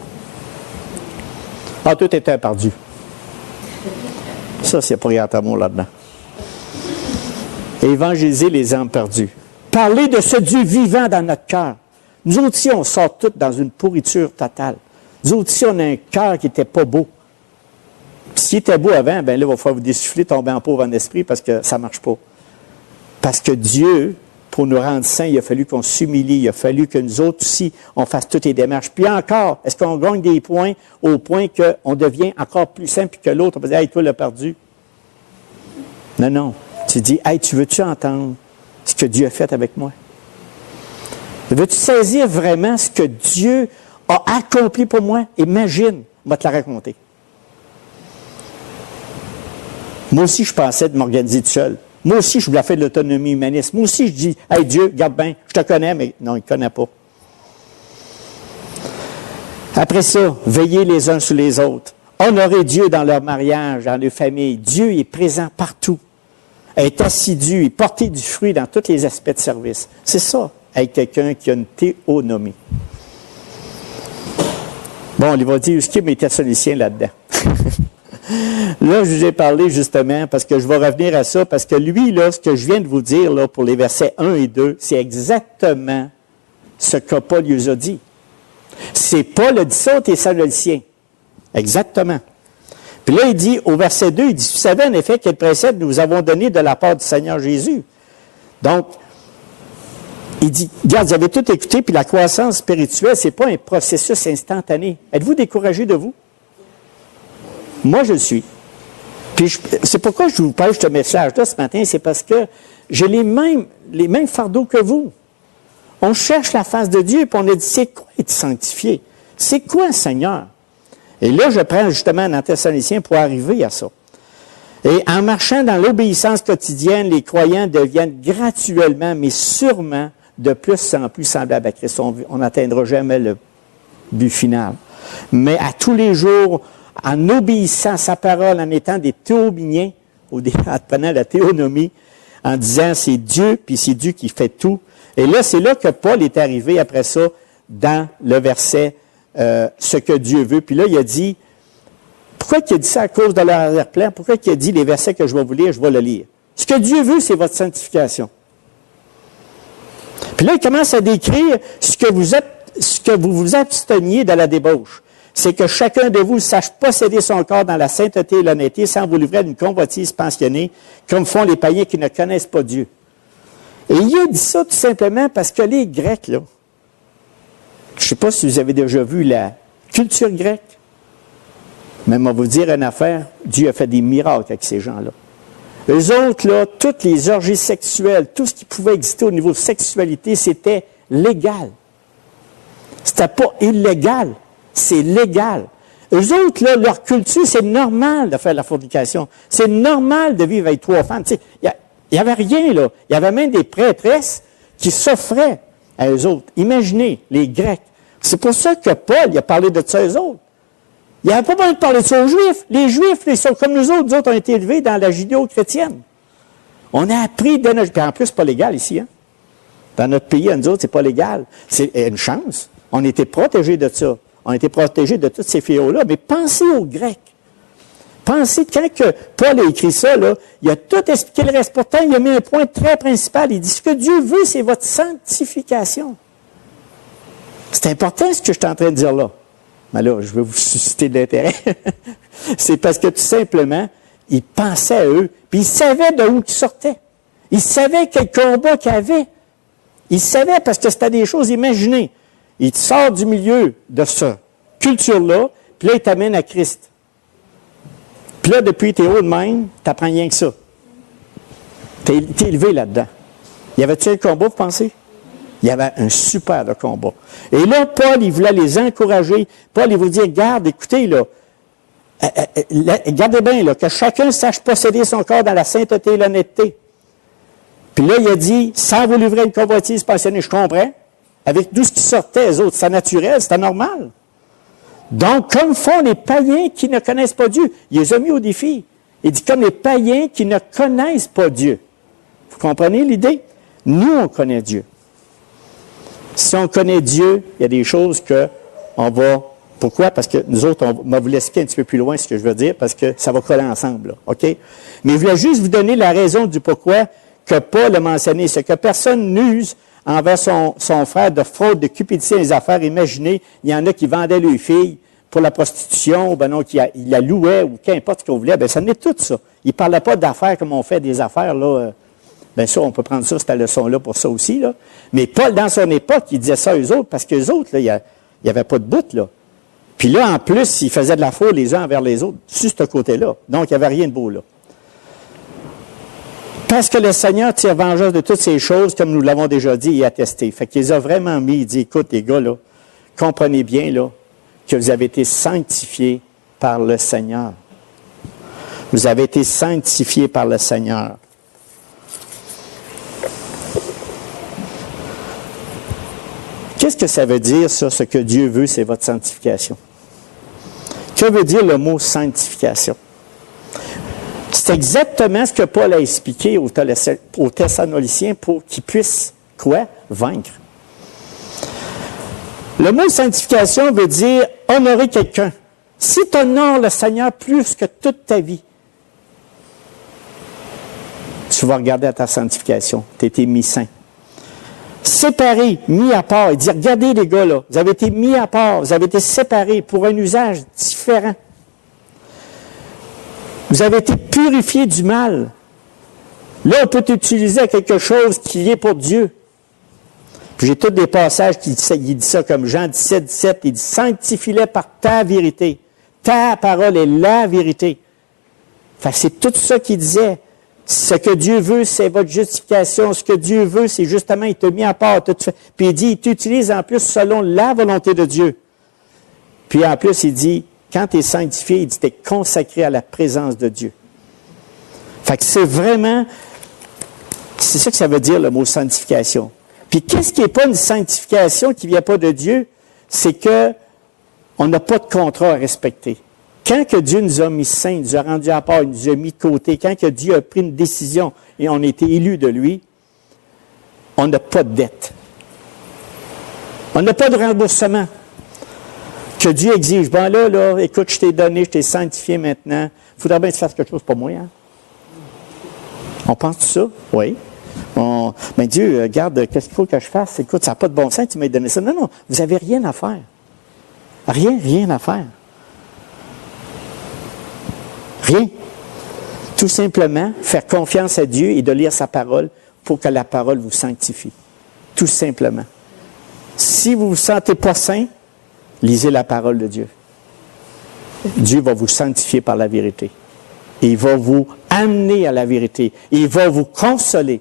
Ah, tout est un perdu. Ça, c'est pas rien d'amour là-dedans. Évangéliser les âmes perdues. Parler de ce Dieu vivant dans notre cœur. Nous autres aussi, on sort tous dans une pourriture totale. Nous autres aussi, on a un cœur qui n'était pas beau. Puis s'il était beau avant, bien là, il va falloir vous dessouffler, tomber en pauvre en esprit parce que ça ne marche pas. Parce que Dieu, pour nous rendre saints, il a fallu qu'on s'humilie, il a fallu que nous autres aussi, on fasse toutes les démarches. Puis encore, est-ce qu'on gagne des points au point qu'on devient encore plus saint puis que l'autre, on va dire, « Hey, toi, l'as perdu. » Non. Tu dis, « Hey, tu veux-tu entendre ce que Dieu a fait avec moi? » Veux-tu saisir vraiment ce que Dieu a accompli pour moi? Imagine, on va te la raconter. Moi aussi, je pensais de m'organiser tout seul. Moi aussi, je voulais faire de l'autonomie humaniste. Moi aussi, je dis, « Hey Dieu, garde bien, je te connais, mais non, il ne connaît pas. » Après ça, veillez les uns sur les autres. Honorez Dieu dans leur mariage, dans leur famille. Dieu est présent partout. Être assidu et porter du fruit dans tous les aspects de service. C'est ça, être quelqu'un qui a une théonomie. Bon, on va dire, où est-ce qu'il y a mes Thessaloniciens là-dedans? Là, je vous ai parlé justement, parce que je vais revenir à ça, parce que lui, là, ce que je viens de vous dire là, pour les versets 1 et 2, c'est exactement ce que Paul lui a dit. C'est Paul a dit ça aux Thessaloniciens. Exactement. Puis là, il dit, au verset 2, il dit, vous savez en effet quel précepte nous avons donné de la part du Seigneur Jésus. Donc, il dit, regarde, vous avez tout écouté, puis la croissance spirituelle, ce n'est pas un processus instantané. Êtes-vous découragé de vous? Moi, je le suis. Puis c'est pourquoi je vous parle de ce message-là ce matin, c'est parce que j'ai les mêmes fardeaux que vous. On cherche la face de Dieu, puis on a dit, c'est quoi être sanctifié? C'est quoi, Seigneur? Et là, je prends justement dans Thessaloniciens pour arriver à ça. Et en marchant dans l'obéissance quotidienne, les croyants deviennent graduellement, mais sûrement, de plus en plus semblables à Christ. On n'atteindra jamais le but final. Mais à tous les jours, en obéissant à sa parole, en étant des théominiens, en prenant la théonomie, en disant c'est Dieu, puis c'est Dieu qui fait tout. Et là, c'est là que Paul est arrivé après ça, dans le verset ce que Dieu veut. Puis là, il a dit, pourquoi il a dit ça à cause de leur arrière-plan? Pourquoi il a dit les versets que je vais vous lire, je vais le lire? Ce que Dieu veut, c'est votre sanctification. Puis là, il commence à décrire ce que vous vous absteniez de la débauche. C'est que chacun de vous sache posséder son corps dans la sainteté et l'honnêteté sans vous livrer à une convoitise passionnée, comme font les païens qui ne connaissent pas Dieu. Et il a dit ça tout simplement parce que les Grecs, là, je ne sais pas si vous avez déjà vu la culture grecque, mais on va vous dire une affaire, Dieu a fait des miracles avec ces gens-là. Eux autres, là, toutes les orgies sexuelles, tout ce qui pouvait exister au niveau de sexualité, c'était légal. C'était pas illégal, c'est légal. Eux autres, là, leur culture, c'est normal de faire la fornication. C'est normal de vivre avec 3 femmes. Tu sais, il n'y avait rien, là. Il y avait même des prêtresses qui s'offraient à eux autres. Imaginez, les Grecs. C'est pour ça que Paul, il a parlé de ça à eux autres. Il n'y avait pas besoin de parler de ça aux Juifs. Les Juifs, ils sont comme nous autres ont été élevés dans la judéo-chrétienne. On a appris dès notre... Puis en plus, c'est pas légal ici. Hein? Dans notre pays, à nous autres, c'est pas légal. C'est une chance. On était protégés de ça. On était protégés de toutes ces fléaux-là. Mais pensez aux Grecs. Pensez, quand que Paul a écrit ça, là, il a tout expliqué le reste. Pourtant, il a mis un point très principal. Il dit, ce que Dieu veut, c'est votre sanctification. C'est important ce que je suis en train de dire là. Mais là, je vais vous susciter de l'intérêt. C'est parce que tout simplement, il pensait à eux, puis il savait de où ils sortaient. Il savait quel combat qu'il avait. Il savait parce que c'était des choses imaginées. Il te sort du milieu de cette culture-là, puis là, il t'amène à Christ. Puis là, depuis tes hauts de même, tu n'apprends rien que ça. Tu es élevé là-dedans. Y avait-il un combat, vous pensez? Il y avait un super de combat. Et là, Paul, il voulait les encourager. Paul, il voulait dire, garde, écoutez, là, gardez bien, là, que chacun sache posséder son corps dans la sainteté et l'honnêteté. Puis là, il a dit, sans vous livrer une convoitise passionnée, je comprends. Avec tout ce qui sortait, les autres, c'était naturel, c'était normal. Donc, comme font les païens qui ne connaissent pas Dieu, il les a mis au défi. Il dit, comme les païens qui ne connaissent pas Dieu. Vous comprenez l'idée? Nous, on connaît Dieu. Si on connaît Dieu, il y a des choses qu'on va... Pourquoi? Parce que nous autres, on va vous l'expliquer un petit peu plus loin ce que je veux dire, parce que ça va coller ensemble, là, OK? Mais je voulais juste vous donner la raison du pourquoi que Paul a mentionné. C'est que personne n'use envers son frère de fraude, de cupidité dans les affaires. Imaginez, il y en a qui vendaient leurs filles pour la prostitution, ou ben non, qui la louaient, ou qu'importe ce qu'on voulait. Ben ça n'est tout ça. Il ne parlait pas d'affaires comme on fait des affaires, là... Bien ça, on peut prendre ça, cette leçon-là, pour ça aussi, là. Mais Paul, dans son époque, il disait ça aux autres, parce qu'eux autres, là, il n'y avait pas de bout, là. Puis là, en plus, ils faisaient de la fraude les uns envers les autres, sur ce côté-là. Donc, il n'y avait rien de beau, là. Parce que le Seigneur tire vengeance de toutes ces choses, comme nous l'avons déjà dit et attesté. Fait qu'il les a vraiment mis, il dit, écoute, les gars, là, comprenez bien, là, que vous avez été sanctifiés par le Seigneur. Vous avez été sanctifiés par le Seigneur. Qu'est-ce que ça veut dire, ça, ce que Dieu veut, c'est votre sanctification? Que veut dire le mot sanctification? C'est exactement ce que Paul a expliqué aux Thessaloniciens pour qu'ils puissent, quoi? Vaincre. Le mot sanctification veut dire honorer quelqu'un. Si tu honores le Seigneur plus que toute ta vie, tu vas regarder à ta sanctification. Tu as été mis saint. Séparés, mis à part. Il dit, regardez les gars là, vous avez été mis à part, vous avez été séparés pour un usage différent. Vous avez été purifiés du mal. Là, on peut t'utiliser à quelque chose qui est pour Dieu. Puis j'ai tous des passages qui dit ça comme Jean 17, 17, il dit, sanctifie-les par ta vérité. Ta parole est la vérité. Fait que c'est tout ça qu'il disait. Ce que Dieu veut, c'est votre justification. Ce que Dieu veut, c'est justement, il t'a mis à part. Puis il dit, il t'utilise en plus selon la volonté de Dieu. Puis en plus, il dit, quand tu es sanctifié, il dit, tu es consacré à la présence de Dieu. Fait que c'est vraiment, c'est ça que ça veut dire le mot sanctification. Puis qu'est-ce qui n'est pas une sanctification qui ne vient pas de Dieu? C'est que on n'a pas de contrat à respecter. Quand que Dieu nous a mis saints, il nous a rendus à part, il nous a mis de côté, quand que Dieu a pris une décision et on a été élus de lui, on n'a pas de dette. On n'a pas de remboursement que Dieu exige. Bon, là, écoute, je t'ai donné, je t'ai sanctifié maintenant. Il faudrait bien que tu fasses quelque chose pour moi. Hein? On pense tout ça? Oui. Mais Dieu, regarde, qu'est-ce qu'il faut que je fasse? Écoute, ça n'a pas de bon sens, tu m'as donné ça. Non, vous n'avez rien à faire. Rien à faire. Rien. Tout simplement, faire confiance à Dieu et de lire sa parole pour que la parole vous sanctifie. Tout simplement. Si vous ne vous sentez pas saint, lisez la parole de Dieu. Dieu va vous sanctifier par la vérité. Il va vous amener à la vérité. Il va vous consoler.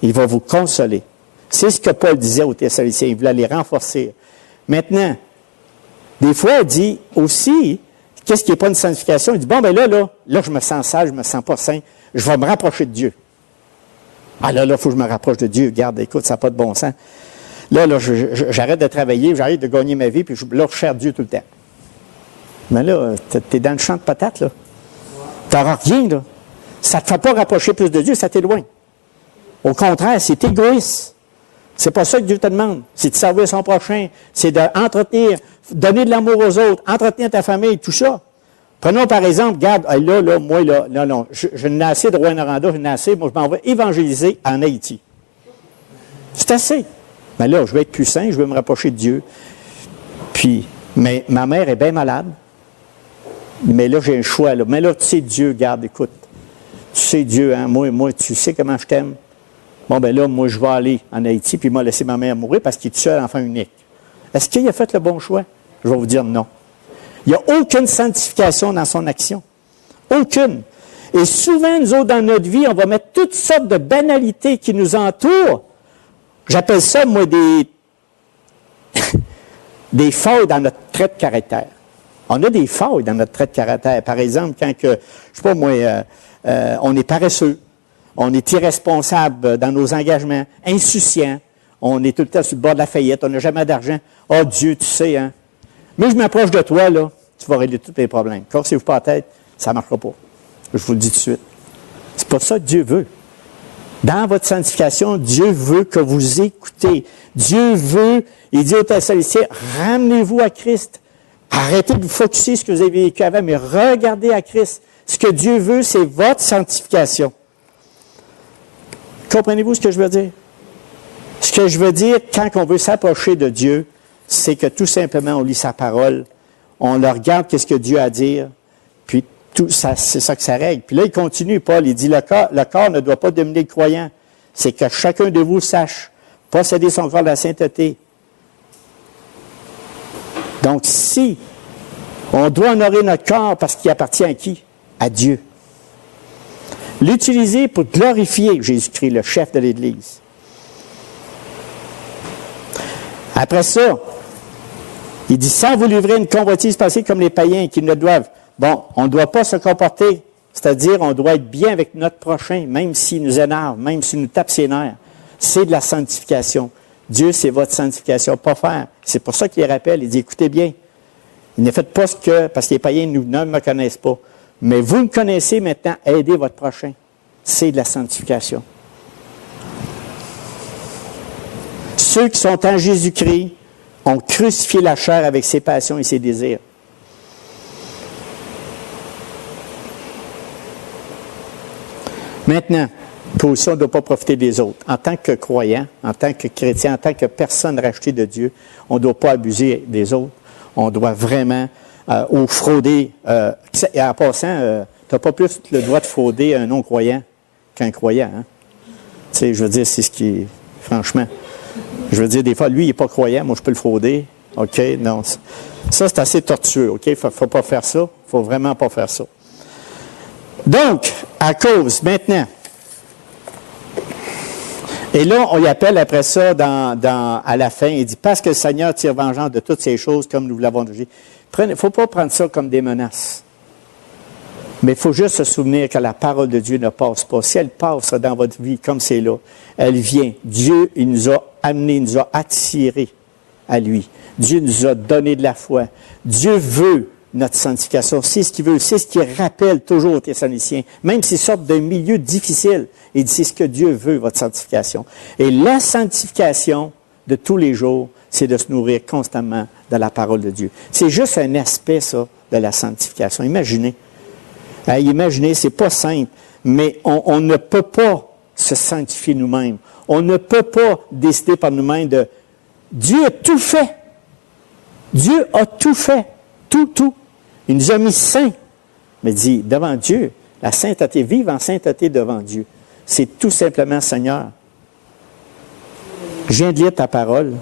Il va vous consoler. C'est ce que Paul disait aux Thessaloniciens. Il voulait les renforcer. Maintenant, des fois, il dit aussi, qu'est-ce qui n'est pas une sanctification? Il dit, bon, ben là, je me sens sale, je me sens pas saint. Je vais me rapprocher de Dieu. Ah là, il faut que je me rapproche de Dieu. Regarde, écoute, ça n'a pas de bon sens. Là, j'arrête de travailler, j'arrête de gagner ma vie, puis là, je cherche Dieu tout le temps. Mais là, tu es dans le champ de patates, là. Tu n'auras rien, là. Ça ne te fait pas rapprocher plus de Dieu, ça t'éloigne. Au contraire, c'est égoïste. C'est pas ça que Dieu te demande. C'est de servir son prochain, c'est d'entretenir, donner de l'amour aux autres, entretenir ta famille, tout ça. Prenons par exemple, regarde, non, je n'ai assez de Rouyn-Noranda, je n'ai assez, moi je m'en vais évangéliser en Haïti. C'est assez. Mais là, je vais être plus saint, je vais me rapprocher de Dieu. Puis, mais ma mère est bien malade. Mais là, j'ai un choix. Là. Mais là, tu sais, Dieu, regarde, écoute. Tu sais, Dieu, hein, moi, tu sais comment je t'aime. Bon, ben là, moi, je vais aller en Haïti, puis il m'a laissé ma mère mourir parce qu'il est seul, enfant unique. Est-ce qu'il a fait le bon choix? Je vais vous dire non. Il n'y a aucune sanctification dans son action. Aucune. Et souvent, nous autres, dans notre vie, on va mettre toutes sortes de banalités qui nous entourent. J'appelle ça, moi, des failles dans notre trait de caractère. On a des failles dans notre trait de caractère. Par exemple, quand je sais pas moi, on est paresseux, on est irresponsable dans nos engagements, insouciant, on est tout le temps sur le bord de la faillite, on n'a jamais d'argent. Oh Dieu, tu sais, hein. Mais je m'approche de toi, là, tu vas régler tous les problèmes. Cassez-vous pas la tête, ça ne marchera pas. Je vous le dis tout de suite. C'est pas ça que Dieu veut. Dans votre sanctification, Dieu veut que vous écoutez. Dieu veut, il dit aux Thessaloniciens, ramenez-vous à Christ. Arrêtez de vous focusser sur ce que vous avez vécu avant, mais regardez à Christ. Ce que Dieu veut, c'est votre sanctification. Comprenez-vous ce que je veux dire? Ce que je veux dire, quand on veut s'approcher de Dieu, c'est que tout simplement, on lit sa parole, on le regarde, qu'est-ce que Dieu a à dire, puis tout ça, c'est ça que ça règle. Puis là, il continue, Paul, il dit, le corps ne doit pas dominer le croyant. C'est que chacun de vous sache posséder son corps de la sainteté. Donc, si on doit honorer notre corps parce qu'il appartient à qui? À Dieu. L'utiliser pour glorifier Jésus-Christ, le chef de l'Église. Après ça, il dit, sans vous livrer une convoitise passée comme les païens qui ne doivent. Bon, on ne doit pas se comporter, c'est-à-dire on doit être bien avec notre prochain, même s'il nous énerve, même s'il nous tape ses nerfs. C'est de la sanctification. Dieu, c'est votre sanctification, pas faire. C'est pour ça qu'il les rappelle, il dit, écoutez bien, ne faites pas ce que, parce que les païens ne me connaissent pas. Mais vous me connaissez maintenant, aidez votre prochain. C'est de la sanctification. Ceux qui sont en Jésus-Christ ont crucifié la chair avec ses passions et ses désirs. Maintenant, pour aussi, on ne doit pas profiter des autres. En tant que croyant, en tant que chrétien, en tant que personne rachetée de Dieu, on ne doit pas abuser des autres. On doit vraiment ou frauder. Et en passant, tu n'as pas plus le droit de frauder un non-croyant qu'un croyant. Hein? Tu sais, je veux dire, c'est ce qui est, franchement, je veux dire, des fois, lui, il n'est pas croyant, moi, je peux le frauder. OK? Non. Ça, c'est assez tortueux. OK? Il ne faut pas faire ça. Il ne faut vraiment pas faire ça. Donc, à cause, maintenant, et là, on y appelle après ça, à la fin, il dit, parce que le Seigneur tire vengeance de toutes ces choses, comme nous l'avons dit. Il ne faut pas prendre ça comme des menaces. Mais il faut juste se souvenir que la parole de Dieu ne passe pas. Si elle passe dans votre vie comme c'est là, elle vient. Dieu, il nous a amenés, il nous a attirés à lui. Dieu nous a donné de la foi. Dieu veut notre sanctification. C'est ce qu'il veut. C'est ce qu'il rappelle toujours aux Thessaloniciens. Même s'ils sortent d'un milieu difficile, il dit, c'est ce que Dieu veut, votre sanctification. Et la sanctification de tous les jours, c'est de se nourrir constamment de la parole de Dieu. C'est juste un aspect, ça, de la sanctification. Imaginez. Imaginez, c'est pas simple, mais on ne peut pas se sanctifier nous-mêmes. On ne peut pas décider par nous-mêmes de... Dieu a tout fait. Dieu a tout fait. Tout. Il nous a mis saints. Mais dit, devant Dieu, la sainteté, vive en sainteté devant Dieu. C'est tout simplement, Seigneur, je viens de lire ta parole.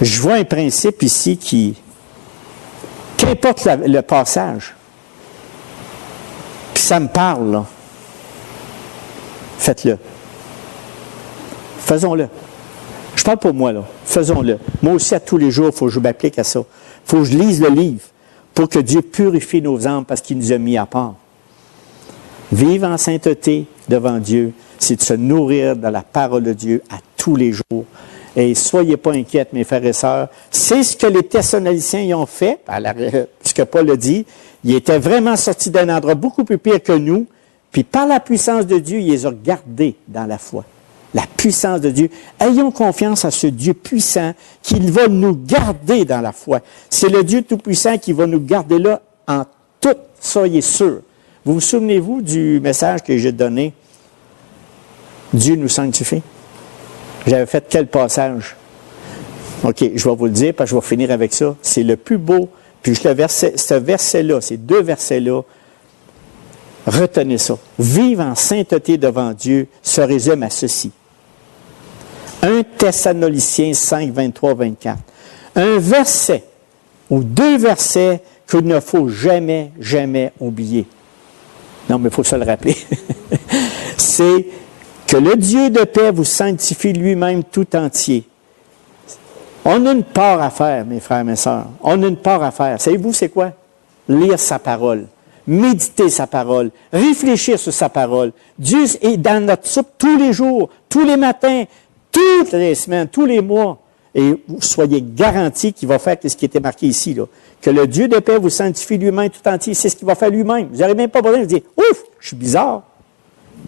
Je vois un principe ici qui, qu'importe le passage, puis ça me parle, là. Faites-le. Faisons-le. Je parle pour moi, là. Faisons-le. Moi aussi, à tous les jours, il faut que je m'applique à ça. Il faut que je lise le livre pour que Dieu purifie nos âmes parce qu'il nous a mis à part. Vivre en sainteté devant Dieu, c'est de se nourrir de la parole de Dieu à tous les jours. Et soyez pas inquiets, mes frères et sœurs. C'est ce que les Thessaloniciens y ont fait, ce que Paul a dit. Ils étaient vraiment sortis d'un endroit beaucoup plus pire que nous. Puis par la puissance de Dieu, il les a gardés dans la foi. La puissance de Dieu. Ayons confiance à ce Dieu puissant qui va nous garder dans la foi. C'est le Dieu tout-puissant qui va nous garder là en tout. Soyez sûrs. Vous vous souvenez-vous du message que j'ai donné? Dieu nous sanctifie. J'avais fait quel passage? OK, je vais vous le dire, parce que je vais finir avec ça. C'est le plus beau. Puis ce verset-là, ces deux versets-là, retenez ça. Vivre en sainteté devant Dieu se résume à ceci. 1 Thessaloniciens 5, 23, 24. Un verset ou deux versets qu'il ne faut jamais, jamais oublier. Non, mais il faut se le rappeler. C'est que le Dieu de paix vous sanctifie lui-même tout entier. On a une part à faire, mes frères et mes sœurs. On a une part à faire. Savez-vous, c'est quoi? Lire sa parole. Méditer sa parole. Réfléchir sur sa parole. Dieu est dans notre soupe tous les jours, tous les matins, toutes les semaines, tous les mois. Et soyez garantis qu'il va faire ce qui était marqué ici, là. Que le Dieu de paix vous sanctifie lui-même tout entier. C'est ce qu'il va faire lui-même. Vous n'aurez même pas besoin de dire « Ouf, je suis bizarre ».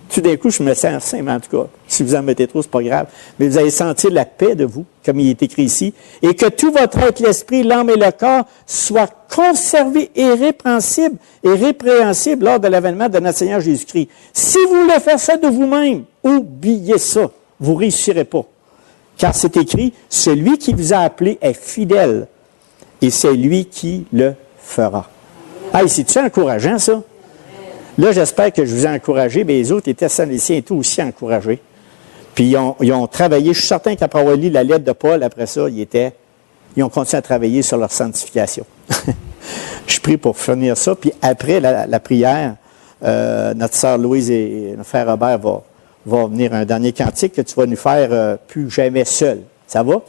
Tout d'un coup, je me sens sain, mais en tout cas, si vous en mettez trop, c'est pas grave. Mais vous allez sentir la paix de vous, comme il est écrit ici, et que tout votre être, l'esprit, l'âme et le corps soient conservés irrépréhensibles et répréhensibles lors de l'avènement de notre Seigneur Jésus-Christ. Si vous voulez faire ça de vous-même, oubliez ça. Vous ne réussirez pas. Car c'est écrit, celui qui vous a appelé est fidèle, et c'est lui qui le fera. Hey, c'est-tu encourageant, ça? Là, j'espère que je vous ai encouragé, mais les autres, les Thessaloniciens, étaient aussi encouragés. Puis ils ont travaillé. Je suis certain qu'après avoir lu la lettre de Paul, après ça, ils ont continué à travailler sur leur sanctification. Je prie pour finir ça. Puis après la prière, notre sœur Louise et notre frère Robert va venir un dernier cantique que tu vas nous faire plus jamais seul. Ça va?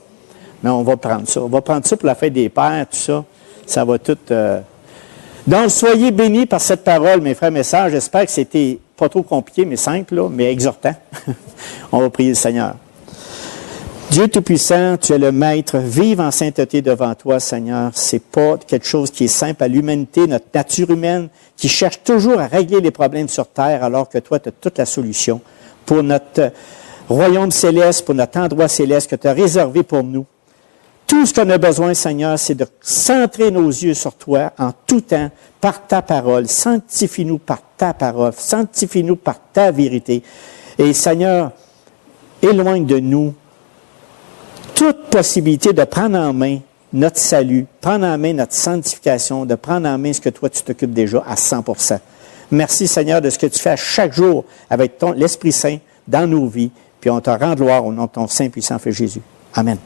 Mais on va prendre ça. On va prendre ça pour la fête des pères, tout ça. Ça va tout... Donc, soyez bénis par cette parole, mes frères et mes sœurs. J'espère que c'était pas trop compliqué, mais simple, là, mais exhortant. On va prier le Seigneur. Dieu Tout-Puissant, tu es le Maître. Vive en sainteté devant toi, Seigneur. C'est pas quelque chose qui est simple à l'humanité, notre nature humaine, qui cherche toujours à régler les problèmes sur terre, alors que toi, tu as toute la solution pour notre royaume céleste, pour notre endroit céleste que tu as réservé pour nous. Tout ce qu'on a besoin, Seigneur, c'est de centrer nos yeux sur toi en tout temps, par ta parole. Sanctifie-nous par ta parole. Sanctifie-nous par ta vérité. Et Seigneur, éloigne de nous toute possibilité de prendre en main notre salut, prendre en main notre sanctification, de prendre en main ce que toi, tu t'occupes déjà à 100%. Merci, Seigneur, de ce que tu fais à chaque jour avec l'Esprit Saint dans nos vies. Puis on te rend gloire au nom de ton Saint puissant Fils Jésus. Amen.